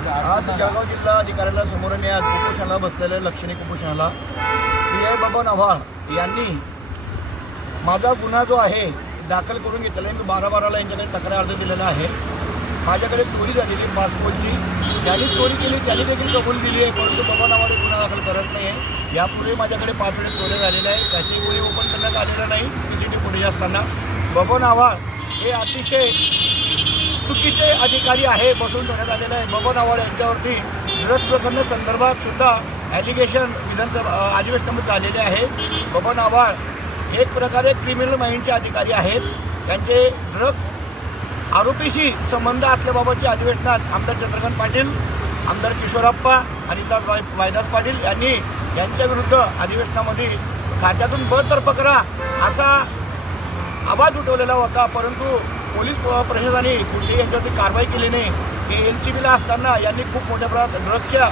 आज जळगाव जिल्हा अधिकाऱ्याला समोर आज कुपोषणाला बसलेल्या लक्षणीय कुपोषणाला PI बबन आव्हाड यांनी माझा गुन्हा जो आहे दाखल करून घेतलेला आहे। मी 12/12ला यांच्याकडे तक्रार अर्ज दिलेला आहे। माझ्याकडे चोरी झालेली पासपोर्टची, ज्यांनी चोरी केली त्यांनी देखील कबूल दिली आहे, परंतु बबन आव्हाड गुन्हा दाखल करत नाही आहे। यापूर्वी माझ्याकडे 5 वेळेस चोरी झालेल्या आहे, त्याची गुन्हे ओपन करण्यात आलेला नाही। CCTV फुटेज असताना बबन आव्हाड हे अतिशय चुकीचे अधिकारी आहे, बसून ठेवण्यात आलेलं आहे। बबन आव्हाड यांच्यावरती ड्रग्ज प्रकरण संदर्भात सुद्धा ॲलिगेशन विधानसभा अधिवेशनामध्ये झालेले आहे। बबन आव्हाड एक प्रकारे क्रिमिनल माइंडचे अधिकारी आहेत। त्यांचे ड्रग्ज आरोपीशी संबंध असल्याबाबतच्या अधिवेशनात आमदार चंद्रकांत पाटील, आमदार किशोरप्पा आणि वायदास पाटील यांनी यांच्याविरुद्ध अधिवेशनामध्ये खात्यातून बळतर्फ करा असा आवाज उठवलेला होता, परंतु पोलीस प्रशासनाने कुठलीही यांच्यावरती कारवाई केली नाही। हे LCBला असताना यांनी खूप मोठ्या प्रमाणात ड्रग्जच्या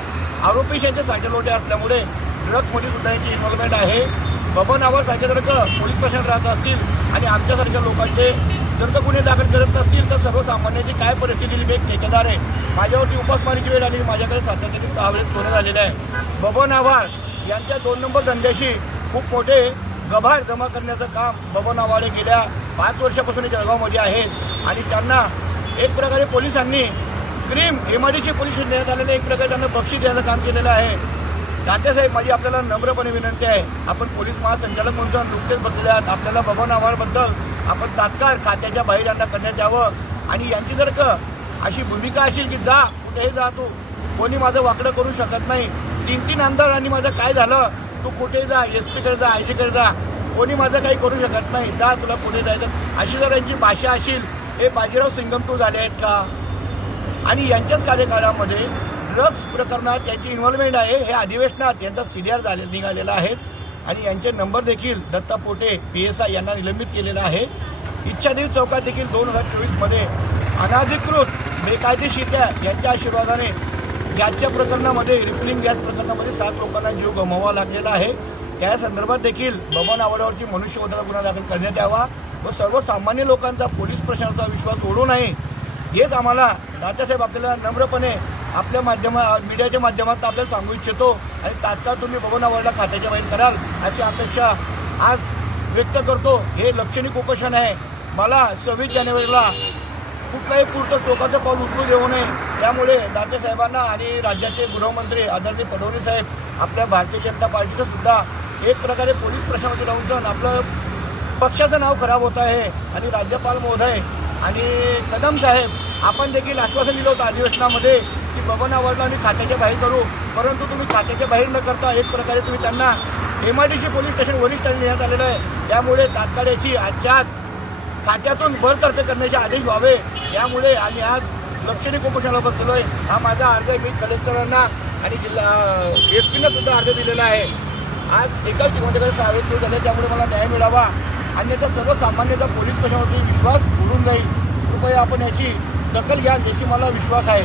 आरोपी यांचे साठेलोटे असल्यामुळे ड्रग्जमध्ये सुद्धा यांची इन्व्हॉल्वमेंट आहे। बबन आव्हाड जर का पोलीस प्रशासन राहत असतील आणि आमच्यासारख्या लोकांचे जर का गुन्हे दाखल करत नसतील तर सर्वसामान्याची काय परिस्थिती मी एक ठेकेदार आहे, माझ्यावरती उपासमारीची वेळ आली, माझ्याकडे सातत्याने 6 वेळेस चोऱ्या झालेल्या आहे। बबन आव्हाड यांच्या 2 नंबर धंद्याशी खूप मोठे गभार जमा करण्याचं काम बबन आव्हाड गेल्या 5 वर्षापासून जळगावमध्ये आहेत आणि त्यांना एक प्रकारे पोलिसांनी MIDC पोलीस देण्यात आलेले एक प्रकारे त्यांना बक्षीस द्यायचं काम केलेलं आहे। तात्यासाहेब, माझी आपल्याला नम्रपणे विनंती आहे, आपण पोलीस महासंचालक म्हणून नुकतेच बसलेले आहात, आपल्याला बबन आव्हाडबद्दल आपण तात्काळ खात्याच्या बाहेर यांना करण्यात यावं आणि यांची जर का अशी भूमिका असेल की जा कुठेही जा, तू कोणी माझं वाकडं करू शकत नाही, 3 आमदार आणि माझं काय झालं, तू कुठेही जा, SP कडे जा, IG कडे जा, कोणी माझं काही करू शकत नाही, जा तुला पुढे जायचं, अशी जर यांची भाषा असेल, हे बाजीराव सिंगम तू झाले आहेत का? आणि यांच्याच कार्यकाळामध्ये ड्रग्ज प्रकरणात यांची इन्व्हॉल्वमेंट आहे, हे अधिवेशनात यांचा CDR निघालेला आहे आणि यांचे नंबर देखील दत्ता पोटे PSI यांना निलंबित केलेला आहे। इच्छादेवी चौकात देखील 2024मध्ये अनाधिकृत बेकायदेशीरत्या यांच्या आशीर्वादाने गॅसच्या प्रकरणामध्ये रिफिलिंग गॅस प्रकरणामध्ये 7 लोकांना जीव गमवावा लागलेला आहे। त्या संदर्भात देखील बबन आव्हाडावरची मनुष्यवधाचा गुन्हा दाखल करण्यात यावा व सर्वसामान्य लोकांचा पोलीस प्रशासनाचा विश्वास उडू नये, हेच आम्हाला दादासाहेब आपल्याला नम्रपणे आपल्या मीडियाच्या माध्यमातून आपल्याला सांगू इच्छितो आणि तात्काळ तुम्ही बबन आव्हाडला खात्याच्या बाहेर कराल अशी अपेक्षा आज व्यक्त करतो। हे लक्षणीय कुपोषण आहे। मला 26 जानेवारीला कुठलाही पुढचं टोकाचं पाऊल उचलू देऊ नये, त्यामुळे दादासाहेबांना आणि राज्याचे गृहमंत्री आदरणीय फडणवीस साहेब आपल्या भारतीय जनता पार्टीचं सुद्धा एक प्रकारे पोलीस प्रशासनामध्ये राहून आपलं पक्षाचं नाव खराब होत आहे आणि राज्यपाल महोदय आणि कदम साहेब आपण देखील आश्वासन दिलं होतं अधिवेशनामध्ये की बबन आव्हाडला आम्ही खात्याच्या बाहेर करू, परंतु तुम्ही खात्याच्या बाहेर न करता एक प्रकारे तुम्ही त्यांना MIDC पोलीस स्टेशन वरिष्ठांनी देण्यात आलेलं आहे। त्यामुळे तात्काळ याची आजच्या खात्यातून बळतर्फे करण्याचे आदेश व्हावे, यामुळे आम्ही आज लक्षणीय कुपोषणाला बसलेलो आहे। हा माझा अर्ज मी कलेक्टरांना आणि जिल्हा SP सुद्धा अर्ज दिलेला आहे। आज एकाच ठिकाणी 6 वेळेस सुरू झाले, त्यामुळे मला न्याय मिळावा, अन्यथा सर्वसामान्याचा पोलीस प्रशासनावरती विश्वास उडून जाईल। कृपया आपण याची दखल घ्या, याची मला विश्वास आहे।